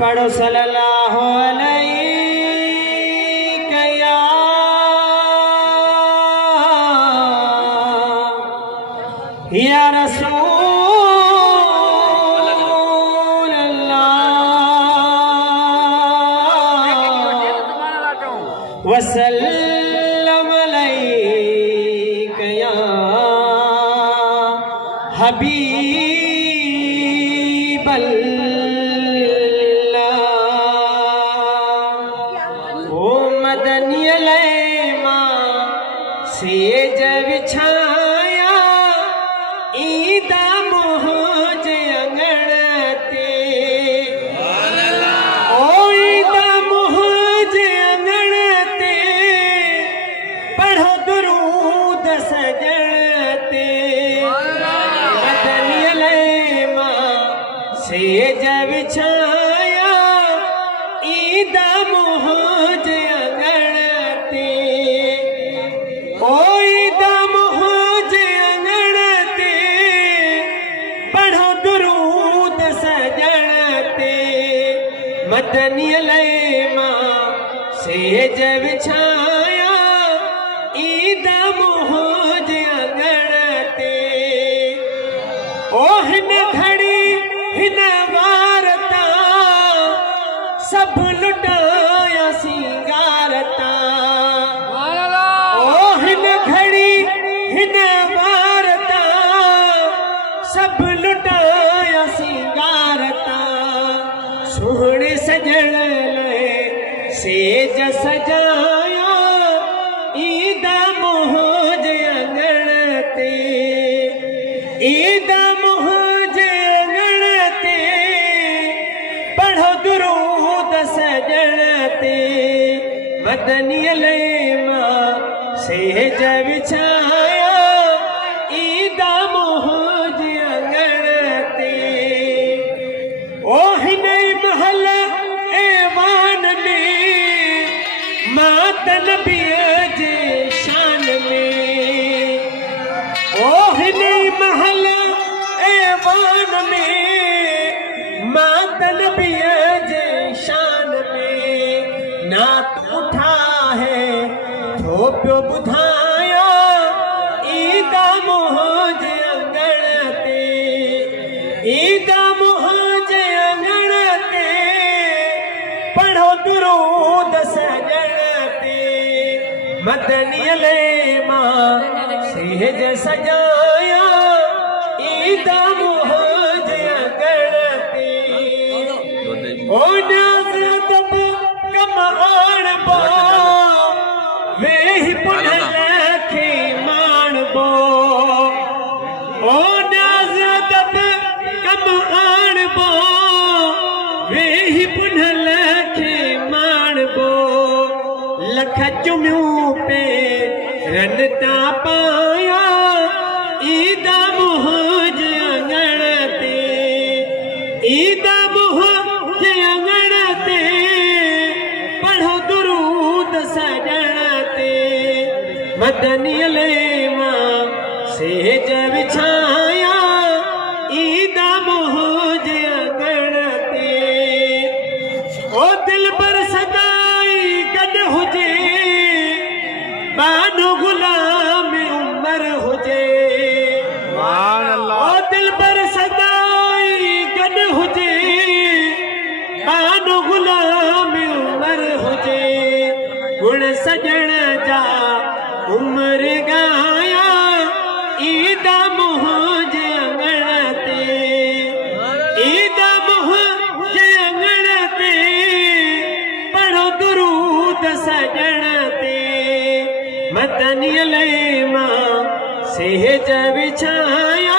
पढ़ो सल्लल्लाहु अलैहि या रसूल अल्लाह वसल्लम अलैका या हबीब अल्लाह। ओ मदनी अलैमा सेज विछाया ईदा मोहज अंगण ते। ओ ईदा मोहज अंगण ते पढ़ो दुरूद सजण ते। मदनी अलैमा सेज विछाया ईदा मोहज अंगण ते। ओ ईदा मोहज अंगण ते पढ़ो दुरूद सजण ते। मदनी अलैमा सेज विछाया ईदा मोहज अंगण ते। ओ हिन घड़ी हिन वारता सब लुटाया सिंगारता। ओ हिन घड़ी हिन वारता सब लुटाया सिंगारता। सोहणे सजण लाए सेज सजाया ईदा मोहज अंगण ते। ईदा मोहज अंगण ते पढ़ो दुरूद सजण ते। मदनी अलैमा सेज विछाया ईदा मोहज अंगण ते। ओ हिन महल ऐवान में मातन नबीअ जे शान में। ओ हिन महल ऐवान में मातन नबीअ जे शान में। नात उठा है थो पियो ॿुधाया ईदा मोहज अंगण ते। ईदा मोहज अंगण ते पढ़ो दुरूद सजण ते। मदनी अलैमा सेज सजाया ईदा मोहज अंगण ते। ओ नाज़ अदब कम आणबो वेही पुनल खे माणबो। ओ नाज़ अदब कम आणबो वेही पुनल खे माणबो। लख चुमियूं पे रन ता पाया ईदा मोहज अंगण ते। ईदा मोहज अंगण ते पढ़ो दुरूद सजण ते। मदनी अलैमा सेज विछाया ईदा मोहज अंगण ते। ओ दिल पर सदाई गॾ हुजे बानो गुलाम उमर हुजे। ओ दिल पर सदाई गॾ हुजे बानो गुलाम उमर हुजे। गुण सजण जा उमर गाया ईदा मोहज अंगण ते। ईदा मोहज अंगण ते पढ़ो दुरूद सजण ते। मदनी अलैमा सेज विछाया